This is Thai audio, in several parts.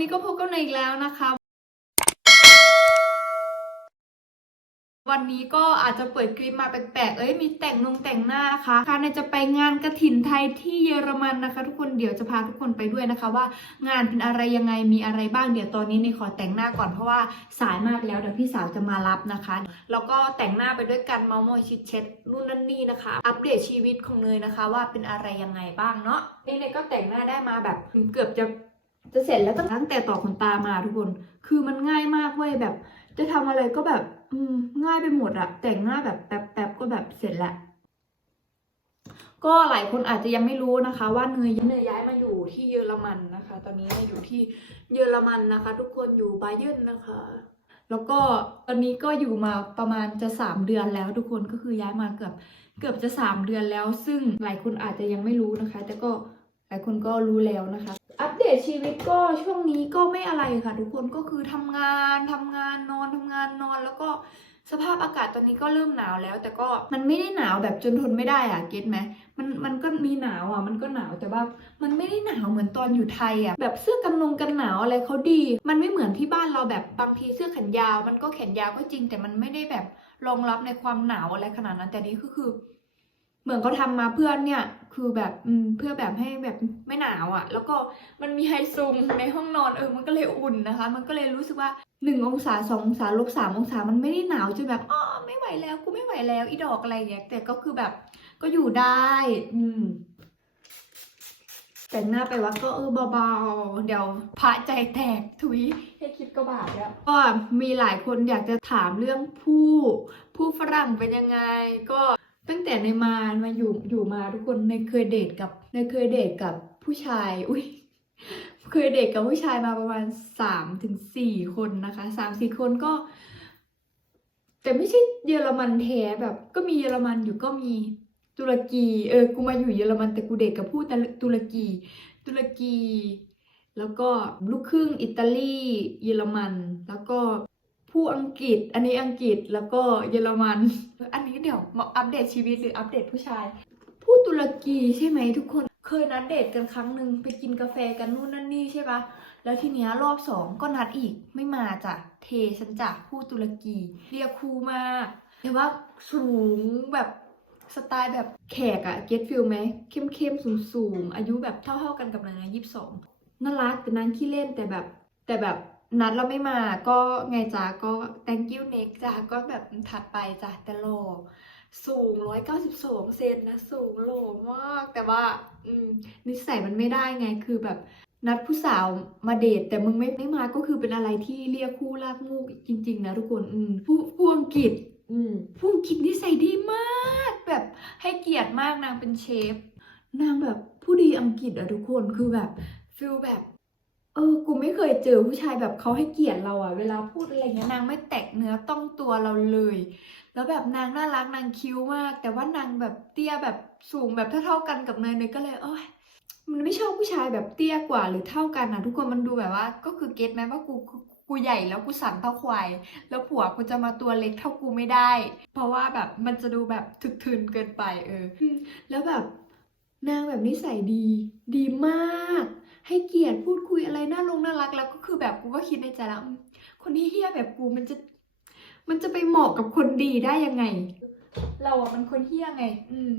นี้ก็พบกันอีกแล้วนะคะ วันนี้ก็อาจจะเปิดคลิปมาแปลกๆ เอ้ยมีแต่งนงแต่งหน้านะคะค่ะเนี่ยจะไปงานกระถินไทยที่เยอรมันนะคะ ทุกคนเดี๋ยวจะพาทุกคนไปด้วยนะคะ ว่างานเป็นอะไรยังไงมีอะไรบ้างเดี๋ยวตอนนี้ในขอแต่งหน้าก่อนเพราะว่าสายมากแล้วเดี๋ยวพี่สาวจะมารับนะคะ แล้วก็แต่งหน้าไปด้วยกันเมาส์มอยชิดเช็ดนู่นนั่นนี่นะคะ อัปเดตชีวิตของเนยนะคะ ว่าเป็นอะไรยังไงบ้างเนาะนี่เนยก็แต่งหน้าได้มาแบบเกือบจะ จะเสร็จแล้วตั้งแต่ต่อขนตามาทุกคน คือมันง่ายมากเว้ยแบบ จะทำอะไรก็แบบ อืมง่ายไปหมดอะแต่งหน้าแบบแป๊บแป๊บก็แบบเสร็จแล้วก็หลายคนอาจจะยังไม่รู้นะคะ ว่าเนยเนยย้ายมาอยู่ที่เยอรมันนะคะ ตอนนี้เนยอยู่ที่เยอรมันนะคะ ทุกคนอยู่ไบเยร์นนะคะ แล้วก็ตอนนี้ก็อยู่มาประมาณจะสามเดือนแล้ว ทุกคนก็คือย้ายมาเกือบเกือบจะสามเดือนแล้ว ซึ่งหลายคนอาจจะยังไม่รู้นะคะ แต่ก็หลายคนก็รู้แล้วนะคะ อัปเดตชีวิตก็ช่วงนี้ก็ไม่อะไรค่ะ ทุกคนก็คือทำงานทำงานนอนทำงานนอนแล้วก็สภาพอากาศตอนนี้ก็เริ่มหนาวแล้ว แต่ก็มันไม่ได้หนาวแบบจนทนไม่ได้อะเก็ตไหมมันมันก็มีหนาวอะ มันก็หนาวแต่ว่ามันไม่ได้หนาวเหมือนตอนอยู่ไทยอะแบบเสื้อกันนงกันหนาวอะไรเขาดี มันไม่เหมือนที่บ้านเราแบบบางทีเสื้อแขนยาว มันก็แขนยาวก็จริง แต่มันไม่ได้แบบรองรับในความหนาวอะไรขนาดนั้นแต่นี้ก็คือ เหมือนเขาทำมาเพื่อนเนี่ย คือแบบเพื่อแบบให้แบบไม่หนาวอะ่ะ แล้วก็มันมีไฮซุงในห้องนอนเออมันก็เลยอุ่นนะคะ มันก็เลยรู้สึกว่าหนึ่งองศาสององศาลบสามองศามันไม่ได้หนาวจนแบบอ๋อไม่ไหวแล้วกูไม่ไหวแล้วอีดอกอะไรเงี้ยแต่ก็คือแบบก็อยู่ได้ อืมแต่งหน้าไปวัดก็เออเบาๆ เดี๋ยวพระใจแตกทุยให้คิดก็บาปแล้วก็มีหลายคนอยากจะถามเรื่องผู้ ผู้ฝรั่งเป็นยังไง ก็ ตั้งแต่ในมามาอยู่อยู่มาทุกคนในเคยเดทกับในเคยเดทกับผู้ชาย อุ้ยเคยเดทกับผู้ชายมาประมาณสามถึงสี่คนนะคะสามสี่คนก็ แต่ไม่ใช่เยอรมันแท้แบบ ก็มีเยอรมันอยู่ก็มีตุรกี เออกูมาอยู่เยอรมันแต่กูเดทกับผู้ตุรกี ตุรกี แล้วก็ลูกครึ่งอิตาลี เยอรมัน แล้วก็ ผู้อังกฤษ อันนี้อังกฤษแล้วก็เยอรมัน อันนี้เดี๋ยวมาอัปเดตชีวิตหรืออัปเดตผู้ชาย ผู้ตุรกีใช่ไหมทุกคน เคยนัดเดทกันครั้งหนึ่งไปกินกาแฟกันนู่นนั่นนี่ใช่ปะแล้วทีเนี้ยรอบสองก็นัดอีกไม่มาจ้ะเทฉันจ้ะผู้ตุรกี เรียกครูมากแต่ว่าสูงแบบสไตล์แบบแขกอะเก็ตฟิลไหมเข้มเข้มสูงสูงอายุแบบเท่าเท่ากันกับนางยี่สิบสองน่ารักแต่นางขี้เล่นแต่แบบแต่แบบ นัดเราไม่มาก็ไงจ้ะก็ thank you next จ้ะก็แบบถัดไปจ้ะแต่โลสูง192เก้าสิบสองเซนนะสูงโหลมาก แต่ว่า อืม นิสัยมันไม่ได้ไงคือแบบนัดผู้สาวมาเดทแต่มึงไม่ไม่มาก็คือเป็นอะไรที่เรียกคู่ลากมูกจริง ๆ นะทุกคน อืมผู้ผู้อังกฤษ อืมผู้อังกฤษนิสัยดีมาก แบบให้เกียรติมากนางเป็นเชฟ นางแบบผู้ดีอังกฤษอะทุกคนคือแบบฟิลแบบ เออ กูไม่เคยเจอผู้ชายแบบเขาให้เกียรติเราอะเวลาพูดอะไรเงี้ยนางไม่แตะเนื้อต้องตัวเราเลย แล้วแบบนางน่ารักนางคิ้วมาก แต่ว่านางแบบเตี้ยแบบสูงแบบเท่าๆกันกับเนยเนยก็เลยเอ้ยมันไม่ชอบผู้ชายแบบเตี้ยกว่าหรือเท่ากันนะทุกคนมันดูแบบว่า ก็คือเก็ตไหมว่ากูกูใหญ่แล้วกูสันเท่าควายแล้วผัวกูจะมาตัวเล็กเท่ากูไม่ได้ เพราะว่าแบบมันจะดูแบบถึกทึนเกินไปเออ แล้วแบบนางแบบนิสัยดี ดีมาก ให้เกียรติพูดคุยอะไรน่าลงน่ารักแล้วก็คือแบบกูก็คิดในใจแล้วคนที่เฮี้ยแบบกูมันจะ มันจะไปเหมาะกับคนดีได้ยังไง เราอะมันคนเฮี้ยไง อืม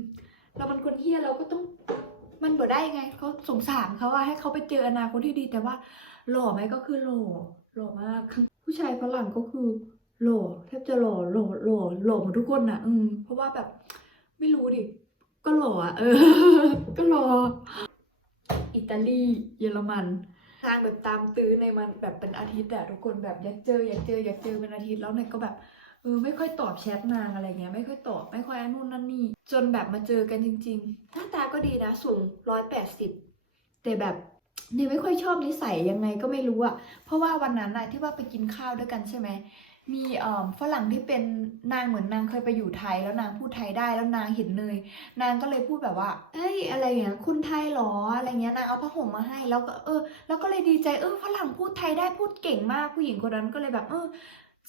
เรามันคนเฮี้ยเราก็ต้องมันบ่ได้ไงเขาสงสารเขาอะให้เขาไปเจออนาคตที่ดีแต่ว่า หล่อไหมก็คือหล่อหล่อมาก ผู้ชายฝรั่งก็คือ หล่อแทบจะหล่อหล่อหล่อหล่อหมดทุกคนอะอืมเพราะว่าแบบ ไม่รู้ดิก็หล่ออะเออ ก็หล่อ อิตาลีเยอรมันทางแบบตามตื้อในมันแบบเป็นอาทิตย์อะทุกคนแบบอยากเจออยากเจออยากเจอเป็นอาทิตย์แล้วเนี่ยก็แบบเออไม่ค่อยตอบแชทนางอะไรเงี้ยไม่ค่อยตอบไม่ค่อยอนนู่นนั่นนี่ จนแบบมาเจอกันจริง ๆ หน้าตาก็ดีนะสูงร้อยแปดสิบแต่แบบเนี่ยไม่ค่อยชอบนิสัยยังไงก็ไม่รู้อะเพราะว่าวันนั้นอะที่ว่าไปกินข้าวด้วยกันใช่ไหม มีฝรั่งที่เป็นนางเหมือนนางเคยไปอยู่ไทย แล้วนางพูดไทยได้แล้วนางเห็นเนย นางก็เลยพูดแบบว่า เอ้ยอะไรเงี้ยคุณไทยหรออะไรเงี้ยนางเอาผ้าห่มมาให้ แล้วก็เออ แล้วก็เลยดีใจเออฝรั่งพูดไทยได้พูดเก่งมากผู้หญิงคนนั้นก็เลยแบบเออ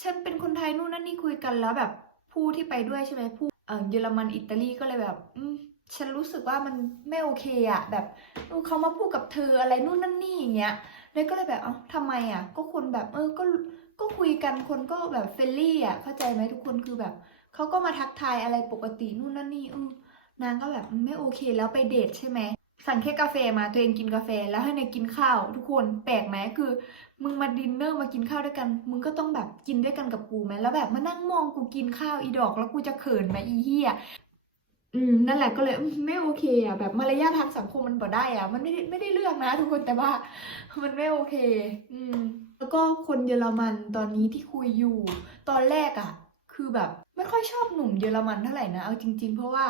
ฉันเป็นคนไทยนู่นนั่นนี่คุยกันแล้วแบบผู้ที่ไปด้วยใช่ไหมผู้เยอรมันอิตาลีก็เลยแบบ อืมฉันรู้สึกว่ามันไม่โอเคอะแบบเขามาพูดกับเธออะไรนู่นนั่นนี่อย่างเงี้ยเลยก็เลยแบบเอ้าทำไมอะก็คนแบบเออก็ ก็คุยกันคนก็แบบเฟรนลี่อะเข้าใจไหมทุกคนคือแบบเขาก็มาทักทายอะไรปกตินู่นนั่นนี่ออนางก็แบบไม่โอเคแล้วไปเดทใช่ไหมสั่งแค่กาแฟมาตัวเองกินกาแฟแล้วให้เนยกินข้าว ทุกคนแปลกไหมคือ มึงมาดินเนอร์มากินข้าวด้วยกัน มึงก็ต้องแบบกินด้วยกันกับกูไหมแล้วแบบมานั่งมองกูกินข้าวอีดอก แล้วกูจะเขินไหมอีเหี้ยอืมนั่นแหละก็เลยไม่โอเคอะแบบมารยาททางสังคมมันบ่ได้อะ มันไม่ได้ไม่ได้เลือกนะ ทุกคนแต่ว่า มันไม่โอเค อืม แล้วก็คนเยอรมันตอนนี้ที่คุยอยู่ ตอนแรกอะคือแบบไม่ค่อยชอบหนุ่มเยอรมันเท่าไหร่นะเอาจริง ๆ เพราะว่า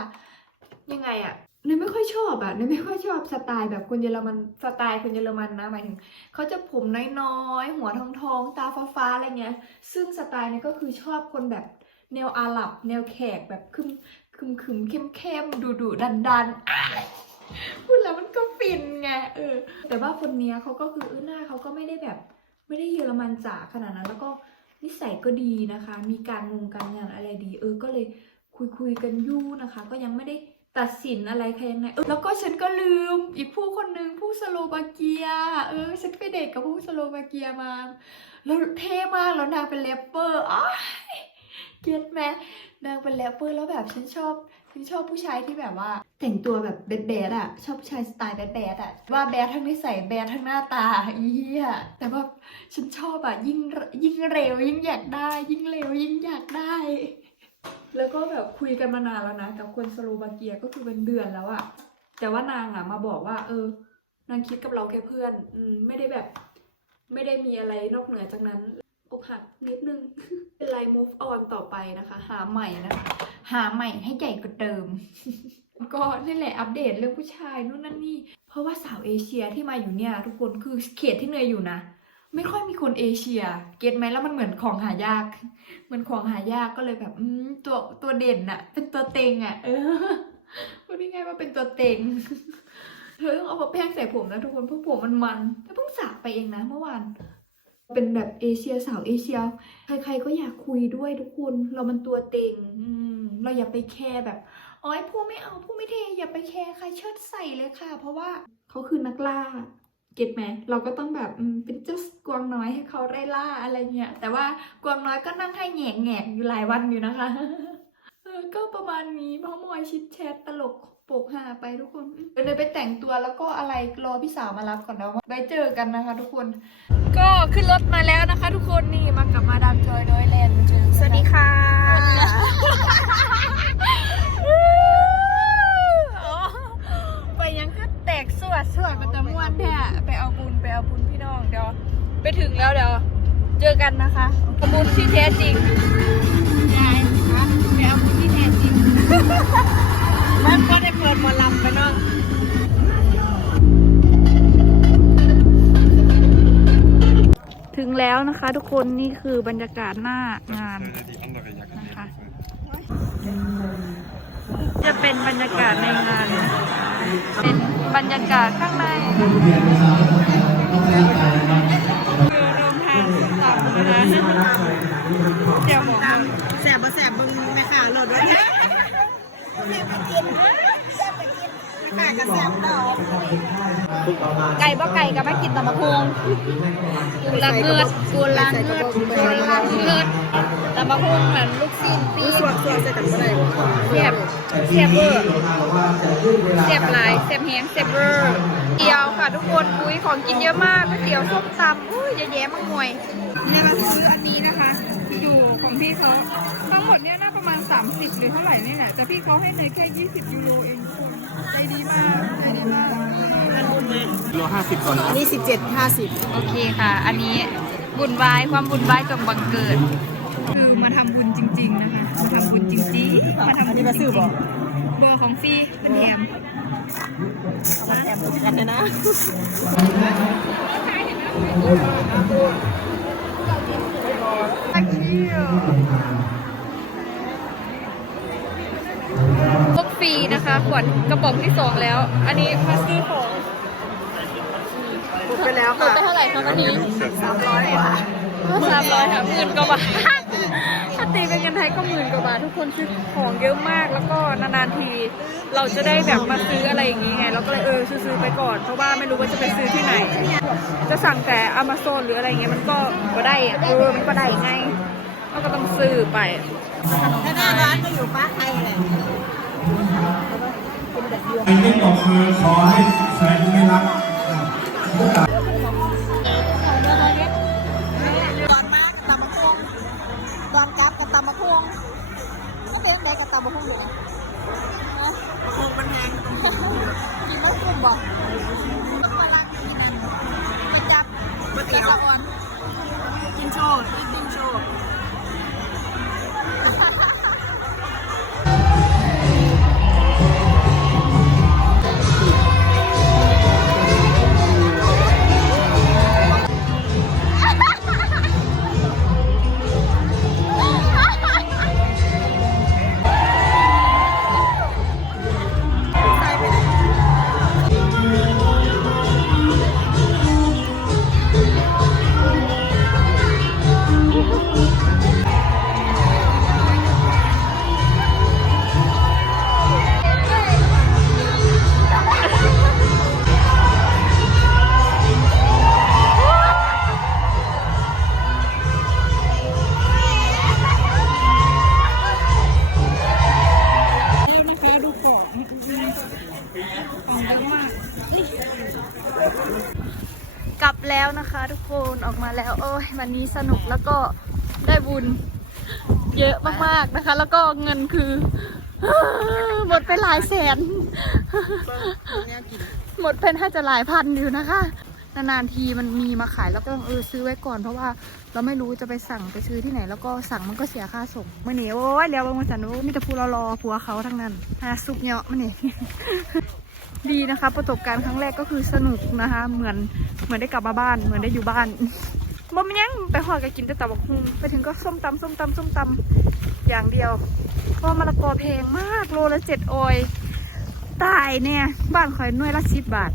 ยังไงอะเนยไม่ค่อยชอบอะเนยไม่ค่อยชอบสไตล์แบบคนเยอรมันสไตล์คนเยอรมันนะหมายถึงเขาจะผมน้อยๆหัวทองๆตาฟ้าๆอะไรเงี้ย ซึ่งสไตล์เนี้ก็คือชอบคนแบบแนวอาหรับ แนวแขกแบบคึมคึมคึมเข้มเข้มดุดุดันดันพูดแล้วมันก็ฟินไงเออแต่ว่าคนเนี้ยเขาก็คือเออหน้าเขาก็ไม่ได้แบบ ไม่ได้เยอรมันจ๋าขนาดนั้น แล้วก็นิสัยก็ดีนะคะ มีการงงการงานอะไรดี เออก็เลยคุยคุยกันยู่นะคะ ก็ยังไม่ได้ตัดสินอะไรใครยังไงเออแล้วก็ฉันก็ลืมอีกผู้คนหนึ่งผู้สโลวาเกีย เออฉันไปเดทกับผู้สโลวาเกียมาแล้วเท่มากแล้วนางเป็นแรปเปอร์อ้ายเก็ตไหมนางเป็นแรปเปอร์แล้วแบบฉันชอบฉันชอบผู้ชายที่แบบว่า แต่งตัวแบบแบดแบดอะชอบผู้ชายสไตล์แบดแบดอะว่าแบดทั้งนิสัยแบดทั้งหน้าตาอีเหี้ยแต่ว่าฉันชอบอะยิ่งยิ่งเร็วยิ่งอยากได้ ยิ่งเร็วยิ่งอยากได้ แล้วก็แบบคุยกันมานานแล้วนะกับคนสโลวาเกียก็คือเป็นเดือนแล้วอะแต่ว่านางอะมาบอกว่า เออ นางคิดกับเราแค่เพื่อนอืมไม่ได้แบบ ไม่ได้มีอะไรนอกเหนือจากนั้นอกหักนิดนึงเป็นไร move on ต่อไปนะคะ หาใหม่นะคะหาใหม่ให้ใหญ่กว่าเดิม ก็นี่แหละอัปเดตเรื่องผู้ชายนู่นนั่นนี่ เพราะว่าสาวเอเชียที่มาอยู่เนี่ย ทุกคนคือเขตที่เนยอยู่นะ ไม่ค่อยมีคนเอเชีย เก็ตไหมแล้วมันเหมือนของหายากเหมือนของหายากก็เลยแบบอืมตัวตัวเด่นอะเป็นตัวเต็งอะเออพูดง่ายๆว่าเป็นตัวเต็งเธอต้องเอาแป้งใส่ผมนะทุกคนเพราะผมมันมันแต่เพิ่งสระไปเองนะเมื่อวานเป็นแบบเอเชียสาวเอเชีย ใครๆก็อยากคุยด้วยทุกคน เรามันตัวเต็งเราอย่าไปแคร์แบบ อ๋อยผู้ไม่เอาผู้ไม่เทอย่าไปแคร์ใครเชิดใส่เลยค่ะ เพราะว่าเขาคือนักล่า เก็ตไหมเราก็ต้องแบบอืมเป็นเจ้ากวางน้อยให้เขาไล่ล่าอะไรเงี้ย แต่ว่ากวางน้อยก็นั่งให้แงกแงกๆอยู่หลายวันอยู่นะคะเออก็ประมาณนี้เมามอยชิดแชทตลกโปกฮาไปทุกคนเดี๋ยวเนยไปแต่งตัวแล้วก็อะไรรอพี่สาวมารับก่อนนะไว้เจอกันนะคะ ทุกคน ก็ขึ้นรถมาแล้วนะคะ ทุกคนนี่มากับมาดามจอยน้อยแลนด์เหมือนเดิมสวัสดีค่ะ ไปยังคือแตกส วดสวดไปตะม่วนแท้ไปเอาบุญไปเอาบุญพี่น้องเดี๋ยว ไปถึงแล้วเดี๋ยว เจอกันนะคะบุญที่แท้จริงยายคะไปเอาบุญที่แท้จริงมันก็ได้เปิดหมอลำไปเนาะถึงแล้วนะคะทุกคนนี่คือบรรยากาศหน้างานนะคะจะเป็นบรรยากาศในงานเป็น บรรยากาศข้างในคือรวมทานส้มตำนะเดี๋ยวหมตามแสบบ่แสบเบิ่งแม่ค่ะโหลดด้วย นะแม่ก็แสบต่อไก่บ่ไก่กับมากินตำมะพงกูละเงิดกูละเงิดกูละเงิดตำมะพงเหมือนลูกชิ้นปีสวดสวดใส่กันบ่ได้เสียบเสียบเวอร์เสียบหลายเสียบแฮงเสียบเวอร์เดียวค่ะทุกคนอุ้ยของกินเยอะมากก๋วยเตี๋ยวส้มตำอุ้ยเยอะแยะมากมวยเนี่ยเราซื้ออันนี้นะคะอยู่ของพี่เขาทั้งหมดเนี่ยน่าประมาณ 30 หรือเท่าไหร่นี่แหละแต่พี่เขาให้ในแค่ 20 ยูโรเอง ห้าสิบก่อนนะอันนี้สิบเจ็ดห้าสิบโอเคค่ะ อันนี้บุญวายความบุญวายจงบังเกิด คือมาทำบุญจริง ๆ นะคะ มาทำบุญจริงๆ มาทำอันบุญนี้มาซื้อบ่เบอร์ของฟรีเป็นแถมมาแถมกันนะพวกฟรีนะคะ ขวดกระป๋องที่สองแล้ว อันนี้มาซื้อของ หมดไปแล้ว หมดค่ะไปเท่าไหร่คะวันนี้สามร้อยกว่าสามร้อยค่ะหมื่นกว่าบาทถ้าตีเป็นเงินไทยก็หมื่นกว่าบาททุกคนซื้อของเยอะมากแล้วก็นานๆที เราจะได้แบบมาซื้ออะไรอย่างงี้ไงเราก็เลยเออซื้อๆไปก่อน เพราะว่าไม่รู้ว่าจะไปซื้อที่ไหน จะสั่งแต่ Amazon หรืออะไรเงี้ยมันก็ก็ได้อะเออมันก็ได้ไงเราก็ต้องซื้อไปถ้าหน้าร้านก็อยู่ป้าไทยแหละใครไม่ตกมือขอให้แฟนไม่รัก ตอนกลับกับตำมะพงก็เดินไปกับตำมะพงเลยนะมะพงมันแพงกินแล้วกลุ่มบอกต้องมาล้างกินนั่นไปจับก๋วยเตี๋ยวกินโชว์ กลับแล้วนะคะ ทุกคนออกมาแล้ว โอ้ยวันนี้สนุกแล้วก็ได้บุญ เยอะมากๆนะคะ แล้วก็เงินคือ หมดไปหลายแสน หมดเป็นถ้าจะหลายพันอยู่นะคะนานๆทีมันมีมาขายแล้วก็เออซื้อไว้ก่อนเพราะว่าเราไม่รู้จะไปสั่งไปซื้อที่ไหน แล้วก็สั่งมันก็เสียค่าส่งมื่อนี้โอ้ยแล้วบางวันสันโอ้มีแต่ผู้รอรอผัวเขาทั้งนั้นหาซุปเนาะมื่อนี้ ดีนะคะ ประสบการณ์ครั้งแรกก็คือสนุกนะคะ เหมือนเหมือนได้กลับมาบ้าน เหมือนได้อยู่บ้านบ่มยังไปหอดก็กินแต่ตับกหุงไปถึงก็ส้มตำส้มตำส้มตำอย่างเดียวเพราะมะละกอแพงมากโลละเจ็ดออยตายเนี่ยบ้านข่อยน่วยละสิบบาท